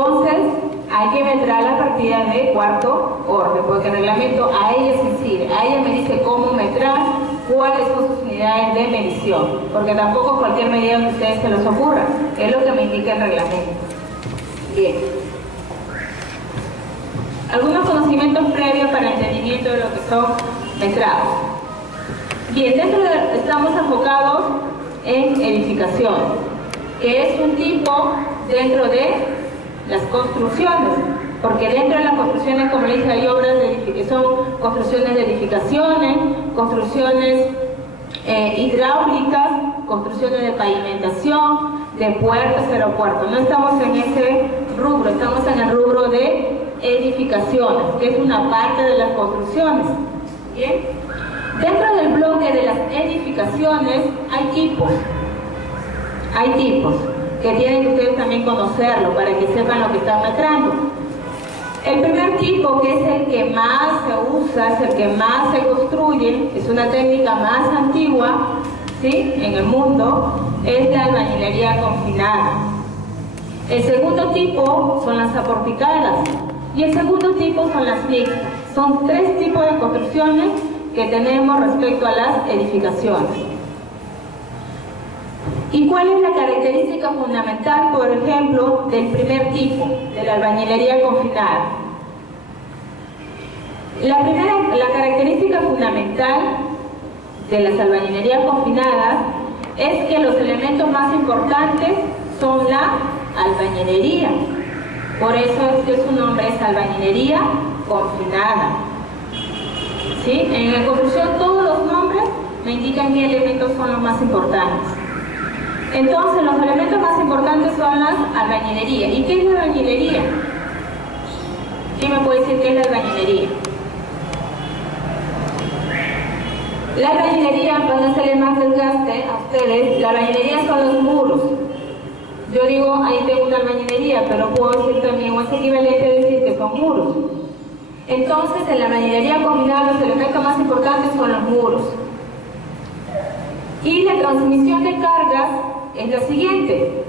Entonces, hay que metrar la partida de cuarto orden, porque el reglamento a ella se incide, a ella me dice cómo metrar, cuáles son sus unidades de medición, porque tampoco cualquier medida que ustedes se les ocurra, es lo que me indica el reglamento. Bien. Algunos conocimientos previos para el entendimiento de lo que son metrados. Bien, estamos enfocados en edificación, que es un tipo dentro de las construcciones, porque dentro de las construcciones, como le dije, hay obras que son construcciones de edificaciones, construcciones hidráulicas, construcciones de pavimentación, de puertos, aeropuertos. No estamos en ese rubro, estamos en el rubro de edificaciones, que es una parte de las construcciones. ¿Bien? Dentro del bloque de las edificaciones hay tipos. Hay tipos que tienen que ustedes también conocerlo para que sepan lo que están metrando. El primer tipo, que es el que más se usa, es el que más se construye, es una técnica más antigua, ¿sí?, en el mundo, es la albañilería confinada. El segundo tipo son las aporticadas y el segundo tipo son las mixtas. Son tres tipos de construcciones que tenemos respecto a las edificaciones. ¿Y cuál es la característica fundamental, por ejemplo, del primer tipo, de la albañilería confinada? La característica fundamental de las albañilerías confinadas es que los elementos más importantes son la albañilería. Por eso es que su nombre es albañilería confinada. ¿Sí? En la construcción todos los nombres me indican qué elementos son los más importantes. Entonces, los elementos más importantes son las albañilerías. ¿Y qué es la albañilería? ¿Quién me puede decir qué es la albañilería? La albañilería, para no hacerle más desgaste a ustedes, la albañilería son los muros. Yo digo, ahí tengo una albañilería, pero puedo decir también, o es equivalente a decir que son muros. Entonces, en la albañilería combinada, los elementos más importantes son los muros. Y la transmisión de cargas es la siguiente.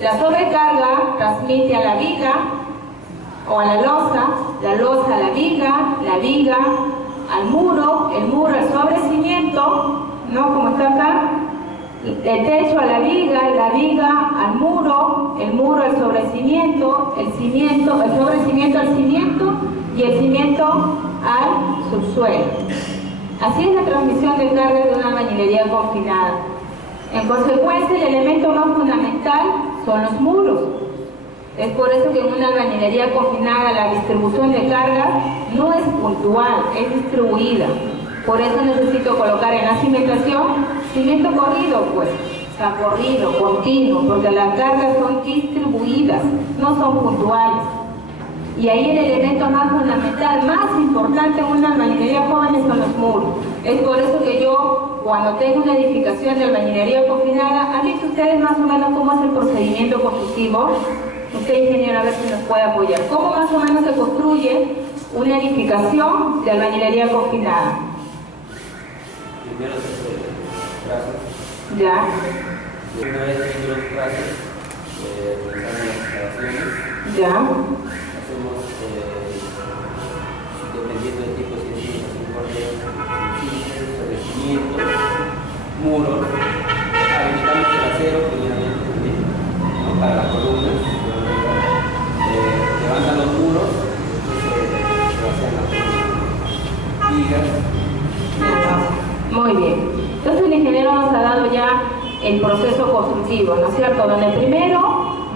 La sobrecarga transmite a la viga o a la losa a la viga al muro, el muro al sobrecimiento, ¿no? Como está acá, el techo a la viga al muro, el muro al sobrecimiento, el sobrecimiento al cimiento y el cimiento al subsuelo. Así es la transmisión de carga de una albañilería confinada. En consecuencia, el elemento más fundamental son los muros. Es por eso que en una albañilería confinada la distribución de carga no es puntual, es distribuida. Por eso necesito colocar en la cimentación cimiento corrido, pues, o sea, corrido, continuo, porque las cargas son distribuidas, no son puntuales. Y ahí el elemento más fundamental, más importante en una albañilería joven son los muros. Es por eso que yo, cuando tengo una edificación de albañilería confinada, ¿han visto ustedes más o menos cómo es el procedimiento constructivo? Usted, ingeniero, a ver si nos puede apoyar. ¿Cómo más o menos se construye una edificación de albañilería confinada? Primero se hace trazos. Ya. Una vez que los trazos, realizamos las instalaciones. Ya. Hacemos, dependiendo del tipo, si decimos cortes, revestimientos, muros, habilitamos el acero, primeramente también, ¿no?, para las columnas. Levantan los muros, se vacían las vigas. Muy bien. Entonces el ingeniero nos ha dado ya el proceso constructivo, ¿no es cierto? Donde primero,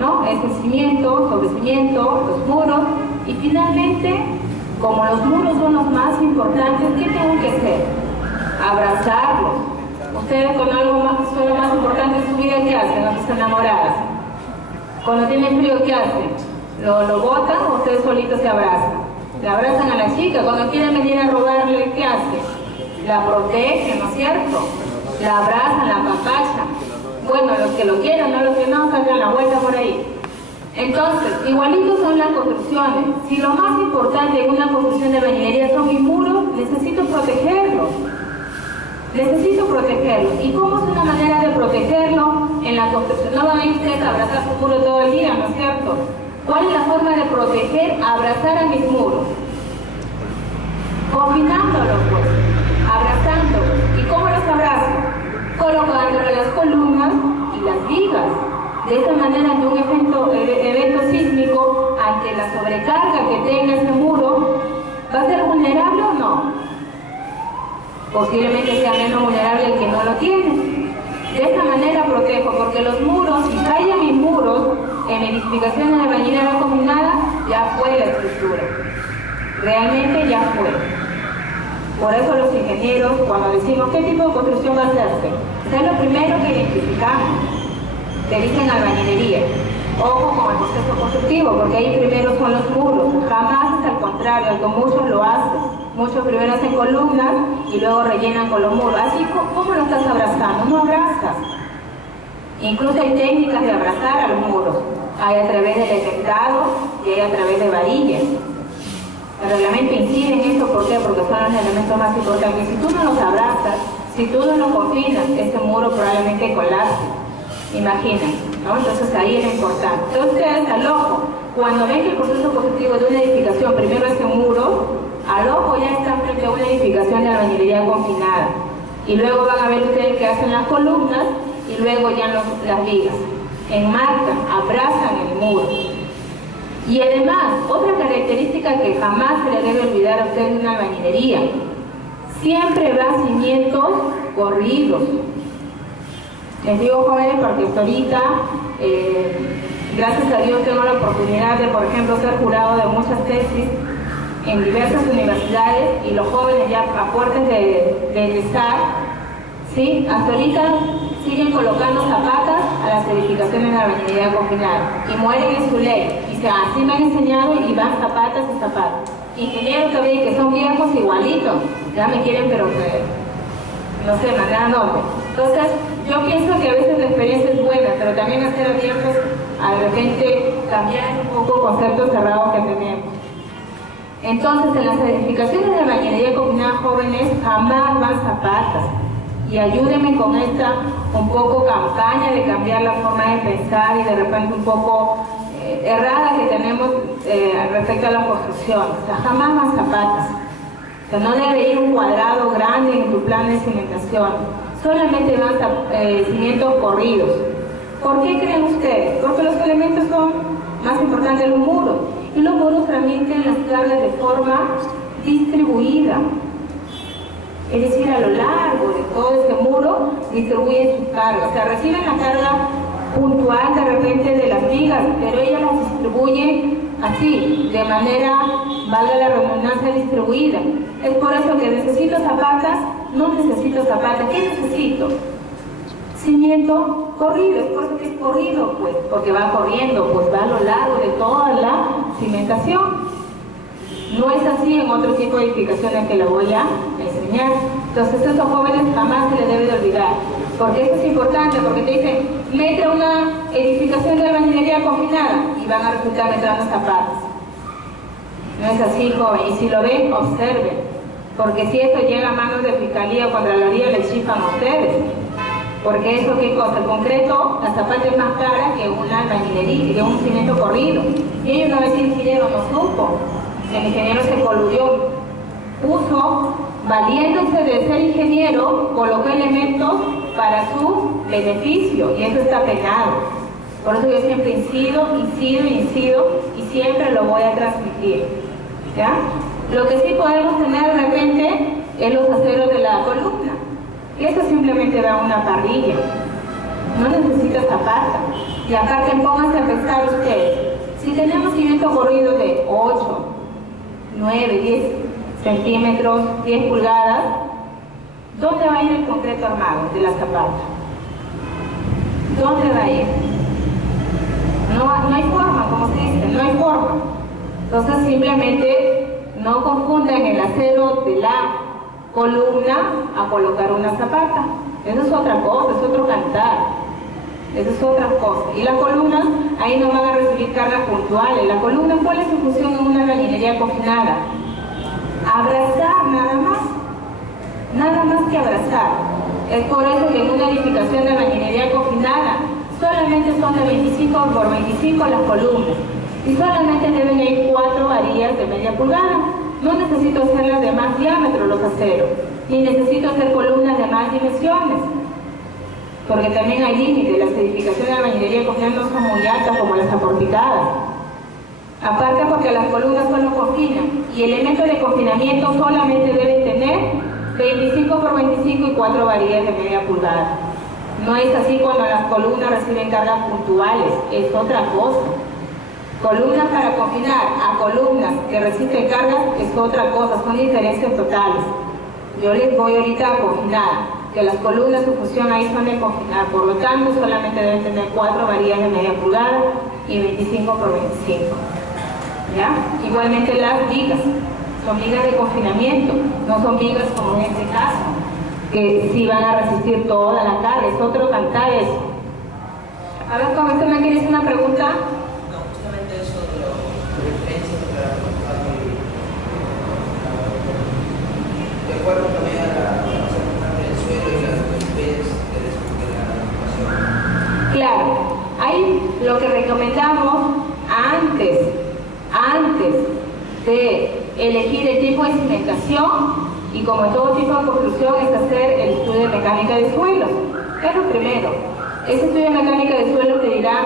¿no?, es el cimiento, sobre cimiento, los muros, y finalmente, como los muros son los más importantes, ¿qué tengo que hacer? Abrazarlos. Ustedes con algo más, son lo más importante en su vida, ¿qué hacen? Las enamoradas. Cuando tienen frío, ¿qué hacen? ¿Lo botan o ustedes solitos se abrazan? La abrazan a la chica. Cuando quieren venir a robarle, ¿qué hacen? La protegen, ¿no es cierto? La abrazan, la apapachan. Bueno, los que lo quieran, no los que no, salgan la vuelta por ahí. Entonces, igualitos son las construcciones. Si lo más importante en una construcción de albañilería son mis muros, necesito protegerlos. Necesito protegerlos. ¿Y cómo es una manera de protegerlo en la construcción? No van a ir ustedes a abrazar su muro todo el día, ¿no es cierto? ¿Cuál es la forma de proteger, abrazar a mis muros? Combinándolos, pues, abrazándolos. ¿Y cómo los abrazo? Colocándole las columnas y las vigas. De esta manera, ante un evento sísmico, ante la sobrecarga que tenga ese muro, ¿va a ser vulnerable o no? Posiblemente sea menos vulnerable el que no lo tiene. De esta manera protejo, porque los muros, si fallan mis muros, en edificaciones de albañilería combinada, ya fue la estructura. Realmente ya fue. Por eso los ingenieros, cuando decimos qué tipo de construcción va a hacerse, es lo primero que identificamos. Te dicen albañilería. Ojo con el proceso constructivo, porque ahí primero son los muros. Jamás es al contrario, aunque muchos lo hacen. Muchos primero hacen columnas y luego rellenan con los muros. Así, ¿cómo lo estás abrazando? No abrazas. Incluso hay técnicas de abrazar a los muros. Hay a través del etiquetado y hay a través de varillas. El reglamento incide en eso, ¿por qué? Porque son los elementos más importantes. Si tú no los abrazas, si tú no los confinas, este muro probablemente colapse. Imaginen, ¿no? Entonces ahí es importante. Entonces ustedes al ojo, cuando ven que el proceso constructivo de una edificación primero es un muro, al ojo ya están frente a una edificación de albañilería confinada. Y luego van a ver ustedes que hacen las columnas y luego ya las vigas. Enmarcan, abrazan el muro. Y además, otra característica que jamás se le debe olvidar a ustedes de una albañilería, siempre va cimientos corridos. Les digo jóvenes porque hasta ahorita, gracias a Dios, tengo la oportunidad de, por ejemplo, ser jurado de muchas tesis en diversas universidades y los jóvenes ya a puertas de estar, ¿sí? Hasta ahorita siguen colocando zapatas a las edificaciones de la albañilería confinada y mueren en su ley. Y así me han enseñado y van zapatas y zapatos. Ingenieros que ven que son viejos igualitos, ya me quieren pero que, no sé, mandar a norte. Entonces, yo pienso que a veces la experiencia es buena, pero también hacer abiertos a de repente cambiar un poco conceptos cerrados que tenemos. Entonces, en las edificaciones de albañilería combinada jóvenes jamás van zapatas. Y ayúdenme con esta un poco campaña de cambiar la forma de pensar y de repente un poco errada que tenemos respecto a la construcción. O sea, jamás van zapatas. O sea, no debe ir un cuadrado grande en tu plan de cimentación. Solamente van cimientos corridos. ¿Por qué creen ustedes? Porque los elementos son más importantes de los muros. Y los muros transmiten las cargas de forma distribuida. Es decir, a lo largo de todo ese muro distribuyen sus cargas. O sea, reciben la carga puntual de repente de las vigas, pero ellas las distribuyen así, de manera, valga la redundancia, distribuida. Es por eso que necesito zapatas, no necesito zapatas. ¿Qué necesito? Cimiento corrido. Es por eso que es corrido, pues, porque va corriendo, pues va a lo largo de toda la cimentación. No es así en otro tipo de edificaciones que les voy a enseñar. Entonces, a estos jóvenes jamás se les debe de olvidar. Porque eso es importante, porque te dicen, mete una edificación de albañilería confinada y van a resultar entrando zapatos. No es así, joven. Y si lo ven, observen. Porque si esto llega a manos de Fiscalía o Contraloría, les chifan a ustedes. Porque eso, ¿qué cosa? El concreto, la zapata es más cara que una albañilería, que un cimiento corrido. Y ellos una vez el ingeniero no supo. El ingeniero se coludió, puso, valiéndose de ser ingeniero, colocó elementos para su beneficio y eso está penado. Por eso yo siempre incido y siempre lo voy a transmitir. ¿Ya? Lo que sí podemos tener de repente es los aceros de la columna. Eso simplemente va a una parrilla. No necesita zapata. Y aparte pónganse a pensar ustedes. Si tenemos cimiento corrido de 8, 9, 10 centímetros, 10 pulgadas, ¿dónde va a ir el concreto armado de la zapata? ¿Dónde va a ir? No hay forma, como se dice, no hay forma. Entonces simplemente no confundan el acero de la columna a colocar una zapata. Eso es otra cosa, es otro cantar. Eso es otra cosa. Y las columnas, ahí no van a recibir cargas puntuales. La columna, ¿cuál es su función en una albañilería confinada? Abrazar, nada más. Nada más que abrazar. Es por eso que en una edificación de albañilería confinada solamente son de 25 por 25 las columnas. y solamente deben ir 4 varillas de media pulgada. No necesito hacerlas de más diámetro los aceros, ni necesito hacer columnas de más dimensiones, porque también hay límites. Las edificaciones de albañilería cofinada no son muy altas como las aporticadas. Aparte porque las columnas solo confinan, y elementos de confinamiento solamente deben tener 25 por 25 y 4 varillas de media pulgada. No es así cuando las columnas reciben cargas puntuales, es otra cosa. Columnas para confinar a columnas que resisten cargas es otra cosa, son diferencias totales. Yo les voy ahorita a confinar, que las columnas su función ahí son de confinar, por lo tanto solamente deben tener 4 varillas de media pulgada y 25 por 25. ¿Ya? Igualmente las vigas, son vigas de confinamiento, no son vigas como en este caso, que sí van a resistir toda la carga, es otro cantar eso. A ver, ¿con esto me quieres una pregunta? No, justamente eso de la referencia de acuerdo también a la parte del suelo y las niveles de la ocupación. Claro, ahí lo que recomendamos antes de elegir el tipo de cimentación, y como en todo tipo de construcción, es hacer el estudio de mecánica de suelo. Es lo primero. Ese estudio de mecánica de suelo te dirá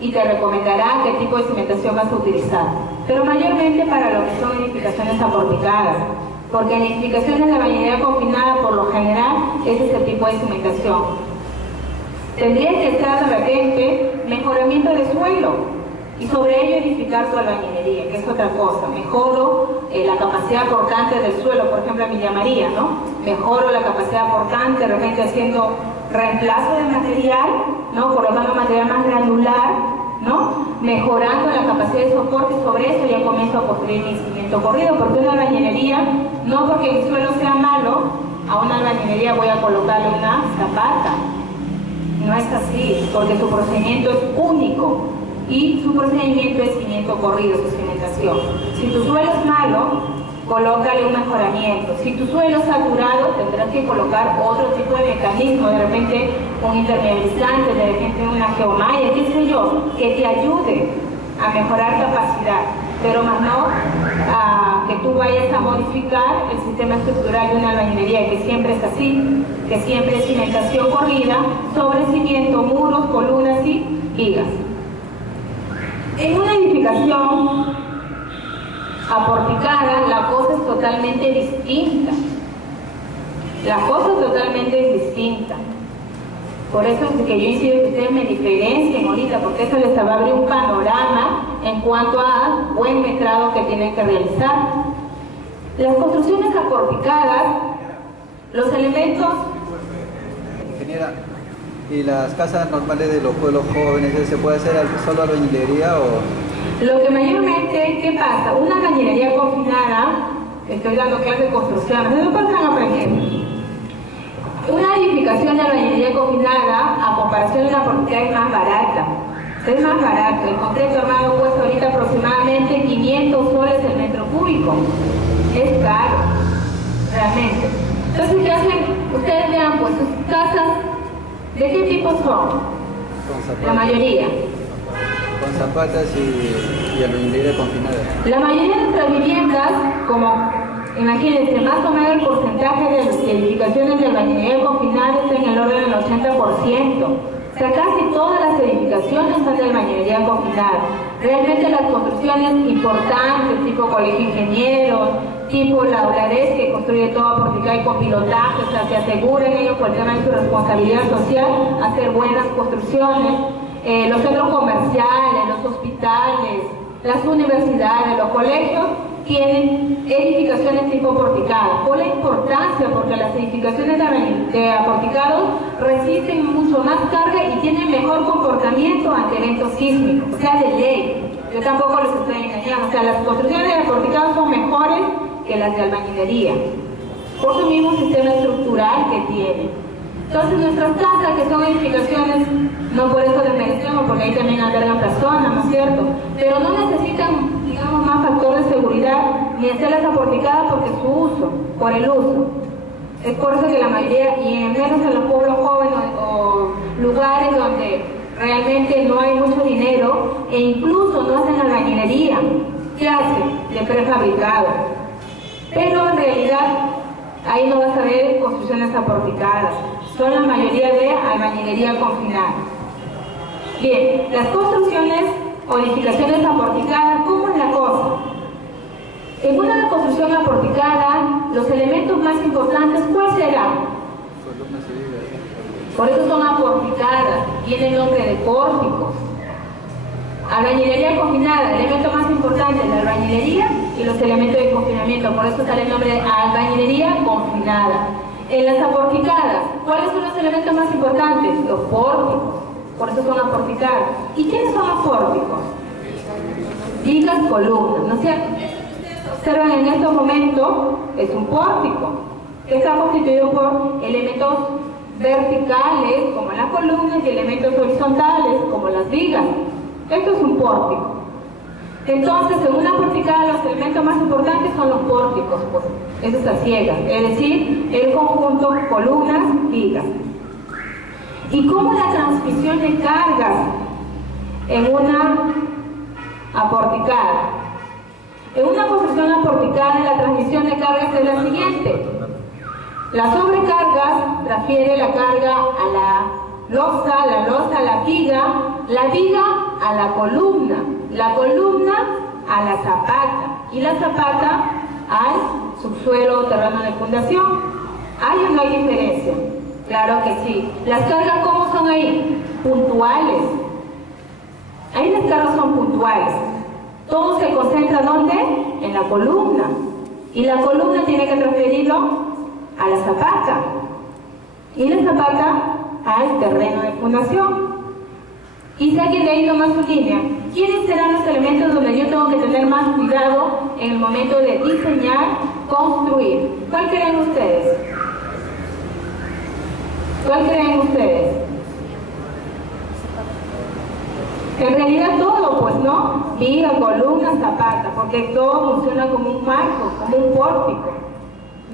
y te recomendará qué tipo de cimentación vas a utilizar, pero mayormente para lo que son edificaciones aporticadas, porque en edificaciones de albañilería confinada, por lo general, ese es el tipo de cimentación. Tendría que estar de repente mejoramiento de suelo, y sobre ello edificar tu albañilería, que es otra cosa. Mejoro la capacidad aportante del suelo, por ejemplo en Villa María, ¿no? Mejoro la capacidad aportante, de repente haciendo reemplazo de material, ¿no? Colocando material más granular, ¿no? Mejorando la capacidad de soporte, y sobre eso ya comienzo a construir mi cimiento corrido, porque una albañilería, no porque el suelo sea malo, a una albañilería voy a colocarle una zapata. No es así, porque su procedimiento es único. Y su procedimiento es cimiento corrido, su cimentación. Si tu suelo es malo, colócale un mejoramiento. Si tu suelo es saturado, tendrás que colocar otro tipo de mecanismo, de repente un impermeabilizante, de repente una geomalla, qué sé yo, que te ayude a mejorar capacidad, pero más no a que tú vayas a modificar el sistema estructural de una albañilería, que siempre es así, que siempre es cimentación corrida sobre cimiento, muros, columnas y vigas. En una edificación aporticada, la cosa es totalmente distinta. La cosa es totalmente distinta. Por eso es que yo insisto que ustedes me diferencien ahorita, porque eso les va a abrir un panorama en cuanto a buen metrado que tienen que realizar. Las construcciones aporticadas, los elementos... Ingeniera, ¿y las casas normales de los pueblos jóvenes, se puede hacer solo albañilería o...? Lo que mayormente, ¿qué pasa? Una albañilería confinada, estoy dando clases de construcción, ¿de dónde están aprendiendo? Una edificación de albañilería confinada, a comparación de una aporticada, es más barata. Es más barato. El concreto armado cuesta ahorita aproximadamente 500 soles el metro cúbico. Es caro, realmente. Entonces, ¿qué hacen? Ustedes vean, pues, sus casas, ¿de qué tipo son? La mayoría. Con zapatas y albañilería confinada. La mayoría de nuestras viviendas, como, imagínense, más o menos el porcentaje de edificaciones de albañilería confinada está en el orden del 80%. O sea, casi todas las edificaciones son de albañilería confinada. Realmente las construcciones importantes, tipo colegio ingeniero, tipo la Olares, que construye todo aporticado y con pilotaje, o sea, se aseguran ellos por el tema de su responsabilidad social, hacer buenas construcciones. Los centros comerciales, los hospitales, las universidades, los colegios tienen edificaciones tipo porticadas. Por la importancia, porque las edificaciones de aporticados resisten mucho más carga y tienen mejor comportamiento ante eventos sísmicos, o sea, de ley. Yo tampoco les estoy engañando, o sea, las construcciones de aporticados son mejores que las de albañilería, por su mismo sistema estructural que tienen. Entonces nuestras casas, que son edificaciones, no por eso desmerecemos, porque ahí también albergan personas, ¿no es cierto? Pero no necesitan, digamos, más factor de seguridad, ni hacerlas aporticadas porque su uso, por el uso. Es por eso que la mayoría, y en menos en los pueblos jóvenes o lugares donde realmente no hay mucho dinero, e incluso no hacen albañilería ¿qué hace? De prefabricado. Pero en realidad ahí no vas a ver construcciones aporticadas, son la mayoría de albañilería confinada. Bien, las construcciones o edificaciones aporticadas, ¿cómo es la cosa? En una construcción aporticada, los elementos más importantes, ¿cuáles serán? Por eso son aporticadas, tiene el nombre de pórticos. Albañilería confinada, el elemento más importante es la albañilería y los elementos de confinamiento, por eso sale el nombre de albañilería confinada. En las aporticadas, ¿cuáles son los elementos más importantes? Los pórticos, por eso son aporticadas. ¿Y quiénes son los pórticos? Vigas, columnas, ¿no es cierto? Observan en estos momentos, es un pórtico, que está constituido por elementos verticales, como las columnas, y elementos horizontales, como las vigas. Esto es un pórtico. Entonces, en una porticada, los elementos más importantes son los pórticos, pues, eso es a ciegas, es decir, el conjunto columnas, vigas. ¿Y cómo la transmisión de cargas en una aporticada? En una construcción aporticada, la transmisión de cargas es la siguiente. Las sobrecargas transfiere la carga a la losa a la viga a la columna a la zapata y la zapata al subsuelo o terreno de fundación. ¿Hay o no hay diferencia? Claro que sí. ¿Las cargas cómo son ahí? Puntuales. Ahí las cargas son puntuales. Todo se concentra ¿dónde? En la columna. Y la columna tiene que transferirlo a la zapata. Y la zapata al terreno de fundación. Y si alguien de ahí toma su línea, ¿quiénes serán los elementos donde yo tengo que tener más cuidado en el momento de diseñar, construir? ¿Cuál creen ustedes? ¿Cuál creen ustedes? En realidad todo, pues, ¿no? Viga, columna, zapata, porque todo funciona como un marco, como un pórtico.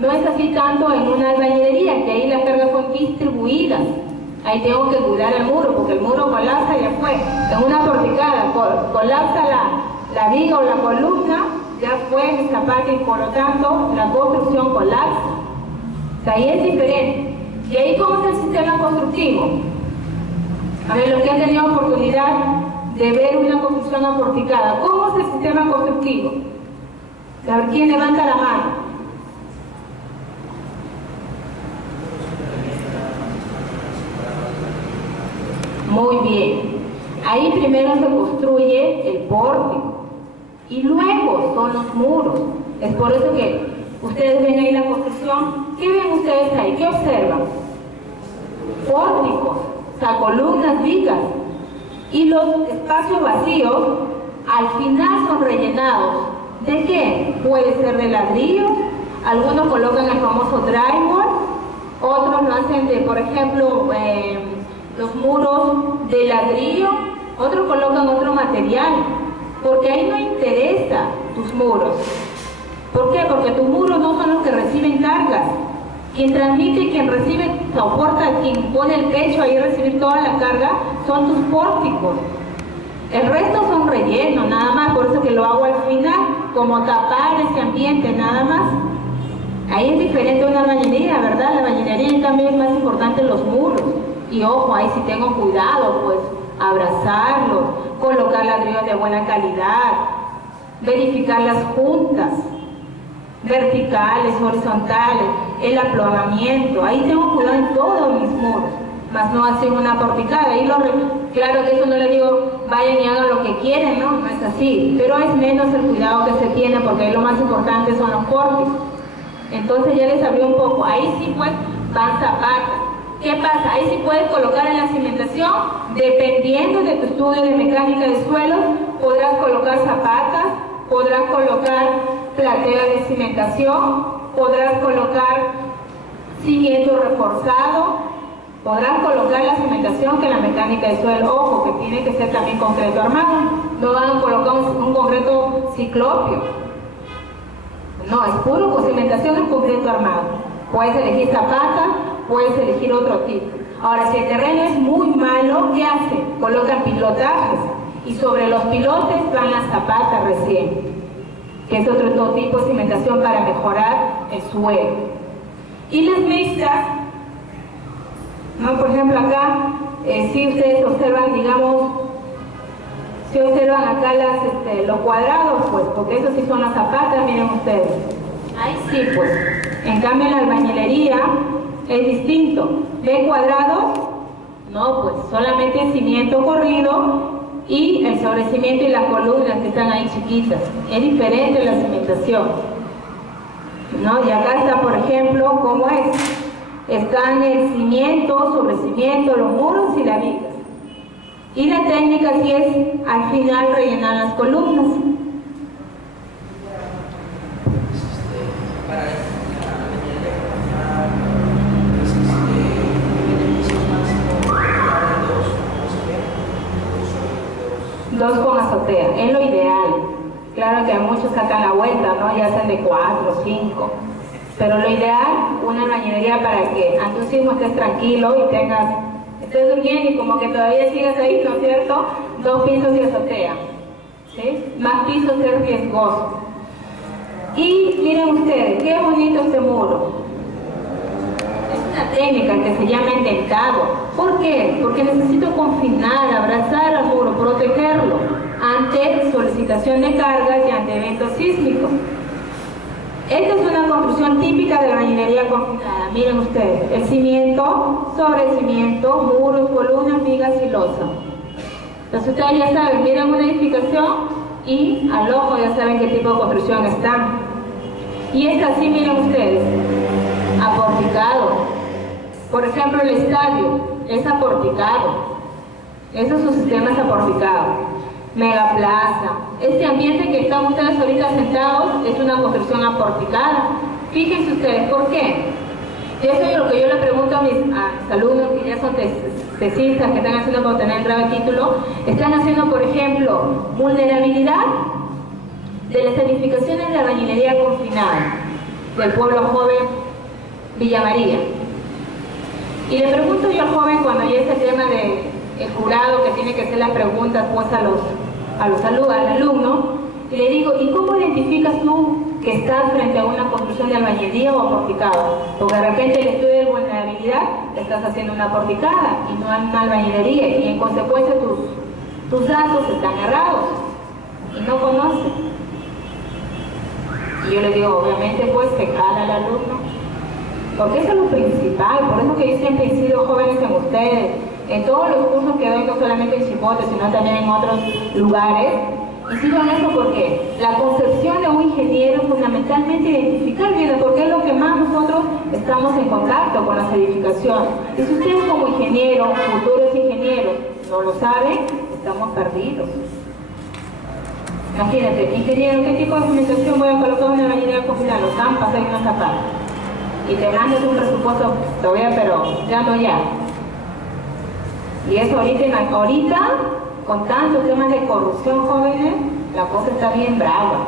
No es así tanto en una albañilería, que ahí las cargas son distribuidas. Ahí tengo que cuidar el muro, porque el muro colapsa y ya fue. En una porticada colapsa la viga o la columna, ya fue mi zapata y por lo tanto la construcción colapsa. O sea, ahí es diferente. ¿Y ahí cómo es el sistema constructivo? A ver, los que han tenido oportunidad de ver una construcción aporticada, ¿cómo es el sistema constructivo? A ver, ¿quién levanta la mano? Muy bien. Ahí primero se construye el pórtico y luego son los muros. Es por eso que ustedes ven ahí la construcción. ¿Qué ven ustedes ahí? ¿Qué observan? Pórticos, o sea, columnas, vigas. Y los espacios vacíos al final son rellenados. ¿De qué? Puede ser de ladrillo. Algunos colocan el famoso drywall. Otros lo hacen de, por ejemplo, los muros de ladrillo, otros colocan otro material, porque ahí no interesa tus muros. ¿Por qué? Porque tus muros no son los que reciben cargas. Quien transmite y quien recibe, soporta, quien pone el pecho ahí a recibir toda la carga, son tus pórticos. El resto son rellenos, nada más, por eso que lo hago al final, como tapar ese ambiente, nada más. Ahí es diferente una albañilería, ¿verdad? La albañilería también es más importante los muros. Y ojo, ahí sí tengo cuidado, pues, abrazarlos, colocar ladrillos de buena calidad, verificar las juntas, verticales, horizontales, el aplomamiento. Ahí tengo cuidado en todos mis muros, más no hacer una porticada. Claro que eso no le digo, vayan y hagan lo que quieren, ¿no? No es así, pero es menos el cuidado que se tiene, porque ahí lo más importante son los pórticos. Entonces ya les abrí un poco. Ahí sí, pues, van zapatas. ¿Qué pasa? Ahí sí puedes colocar en la cimentación, dependiendo de tu estudio de mecánica de suelos, podrás colocar zapatas, podrás colocar platea de cimentación, podrás colocar cimiento reforzado, podrás colocar la cimentación que la mecánica de suelo, ojo, que tiene que ser también concreto armado, no van a colocar un concreto ciclopio, no, es puro con cimentación en concreto armado. Puedes elegir zapata, puedes elegir otro tipo. Ahora, si el terreno es muy malo, ¿qué hacen? Colocan pilotajes. y sobre los pilotes van las zapatas recién, que es otro tipo de cimentación para mejorar el suelo. Y las mixtas, ¿no? Por ejemplo acá, si ustedes observan, digamos, si observan acá los cuadrados, pues, porque esos sí son las zapatas, miren ustedes. Ahí sí, pues. En cambio en la albañilería es distinto. ¿Ven cuadrados? No, pues, solamente el cimiento corrido y el sobrecimiento y las columnas que están ahí chiquitas. Es diferente la cimentación, ¿no? Y acá está, por ejemplo, ¿cómo es? Están el cimiento, sobrecimiento, los muros y las vigas. Y la técnica sí es al final rellenar las columnas. Dos con azotea, es lo ideal. Claro que hay muchos que dan la vuelta, ¿no? Ya hacen de 4, 5. Pero lo ideal, una albañilería para que ante un sismo estés tranquilo y estés durmiendo y como que todavía sigas ahí, ¿no es cierto? 2 pisos de azotea, ¿sí? Más pisos es riesgoso. Y miren ustedes, qué bonito este muro. Es una técnica que se llama endentado. ¿Por qué? Porque necesito confinar, abrazar al muro, protegerlo ante solicitación de cargas y ante eventos sísmicos. Esta es una construcción típica de la albañilería confinada. Miren ustedes, el cimiento, sobre el cimiento, muros, columnas, vigas y losa. Entonces ustedes ya saben, miren una edificación y al ojo ya saben qué tipo de construcción está. Y esta sí, miren ustedes, aporticado. Por ejemplo, el estadio es aporticado. Esos son sistemas aporticados. Megaplaza. Este ambiente que están ustedes ahorita sentados es una construcción aporticada. Fíjense ustedes, ¿por qué? Y eso es lo que yo le pregunto a mis alumnos que ya son tesistas, que están haciendo para obtener el grado de título. Están haciendo, por ejemplo, vulnerabilidad de las edificaciones de albañilería confinada del pueblo joven Villa María. Y le pregunto yo al joven cuando ya es el tema del jurado que tiene que hacer las preguntas pues al alumno, y le digo, ¿y cómo identificas tú que estás frente a una construcción de albañilería o aporticado? Porque de repente el estudio de vulnerabilidad le estás haciendo una aporticada y no una albañilería, y en consecuencia tus datos están errados y no conoces. Y yo le digo, obviamente pues que jala al alumno, porque eso es lo principal. Por eso que yo siempre he sido jóvenes en ustedes, en todos los cursos que doy, no solamente en Chimbote, sino también en otros lugares. Y sigo en eso porque la concepción de un ingeniero es fundamentalmente identificar bien, porque es lo que más nosotros estamos en contacto con las edificaciones. Y si ustedes como ingenieros, futuros ingenieros, no lo saben, estamos perdidos. Imagínate, ingeniero, ¿qué tipo de cimentación voy a colocar en una albañilería confinada? Los zampas hay una zapata. Y te mandas un presupuesto todavía, pero ya no ya. Y eso ahorita, con tantos temas de corrupción, jóvenes, la cosa está bien brava.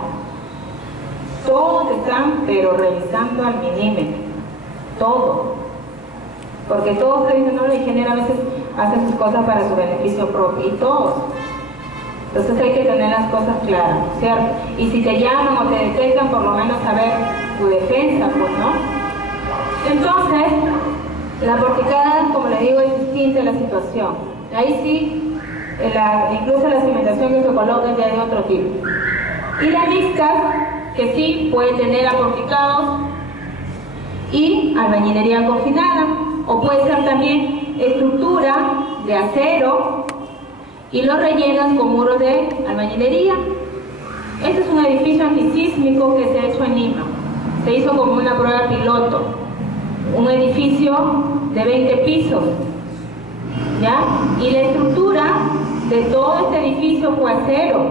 Todos están, pero revisando al milímetro. Todo. Porque todos creen, no, el ingeniero a veces hace sus cosas para su beneficio propio. Y todos. Entonces hay que tener las cosas claras, ¿cierto? Y si te llaman o te detectan, por lo menos saber tu defensa, pues, ¿no? Entonces, la aporticada, como le digo, es distinta a la situación. Ahí sí, incluso la cimentación que se coloca ya de otro tipo. Y la mixta, que sí puede tener aporticados y albañilería confinada, o puede ser también estructura de acero y los rellenos con muros de albañilería. Este es un edificio antisísmico que se ha hecho en Lima. Se hizo como una prueba piloto. Un edificio de 20 pisos, ¿ya? Y la estructura de todo este edificio fue acero.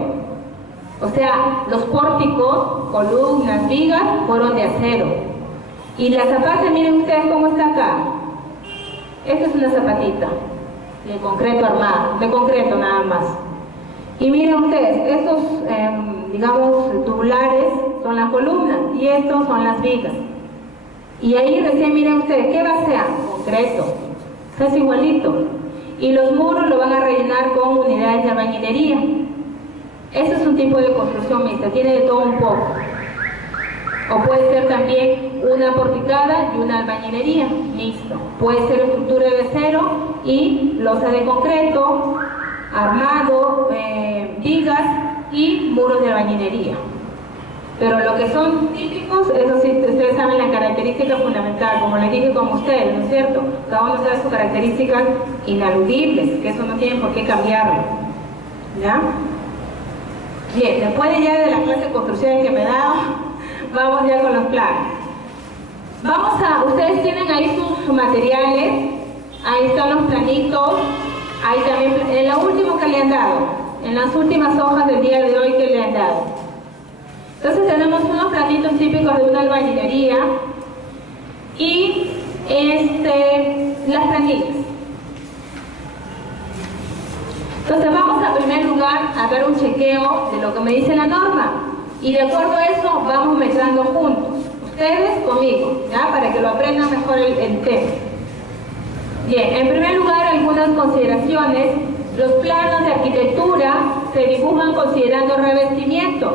O sea, los pórticos, columnas, vigas, fueron de acero. Y la zapata, miren ustedes cómo está acá. Esta es una zapatita de concreto armado, de concreto nada más. Y miren ustedes, estos, digamos, tubulares son las columnas y estos son las vigas. Y ahí recién miren ustedes, ¿qué basean? Concreto. Es igualito. Y los muros lo van a rellenar con unidades de albañilería. Ese es un tipo de construcción mixta, tiene de todo un poco. O puede ser también una porticada y una albañilería mixto. Puede ser estructura de acero y losa de concreto, armado, vigas y muros de albañilería. Pero lo que son típicos, eso sí, ustedes saben la característica fundamental, como les dije con ustedes, ¿no es cierto? Cada uno sabe sus características inaludibles, que eso no tienen por qué cambiarlo. ¿Ya? Bien, después de ya de la clase de construcción que me he dado, vamos ya con los planos. Ustedes tienen ahí sus materiales, ahí están los planitos, ahí también, en lo último que le han dado, en las últimas hojas del día de hoy que le han dado. Entonces tenemos unos planitos típicos de una albañilería y las planillas. Entonces vamos a primer lugar a ver un chequeo de lo que me dice la norma y de acuerdo a eso vamos mezclando juntos, ustedes conmigo, ¿ya? Para que lo aprendan mejor el tema. Bien, en primer lugar algunas consideraciones. Los planos de arquitectura se dibujan considerando revestimientos,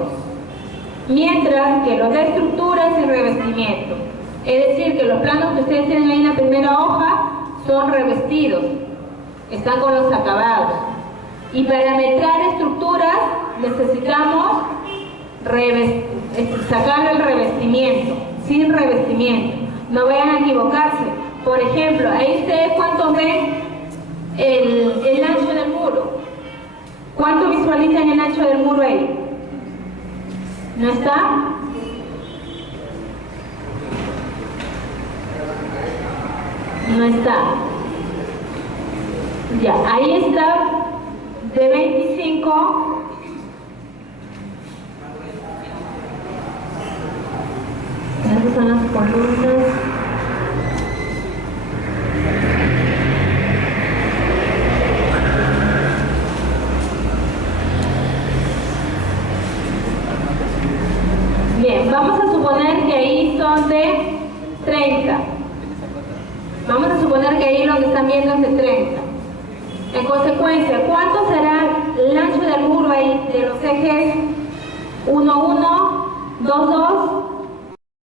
mientras que los de estructuras y revestimiento. Es decir, que los planos que ustedes tienen ahí en la primera hoja son revestidos, están con los acabados. Y para metrar estructuras necesitamos sacar el revestimiento, sin revestimiento. No vayan a equivocarse. Por ejemplo, ahí ustedes cuánto ven el ancho del muro. ¿Cuánto visualizan el ancho del muro ahí? ¿No está? No está. Ya, ahí está de 25. Esas son las columnas. Bien, vamos a suponer que ahí son de 30. Vamos a suponer que ahí lo que están viendo es de 30. En consecuencia, ¿cuánto será el ancho del muro ahí de los ejes 1, 1, 2, 2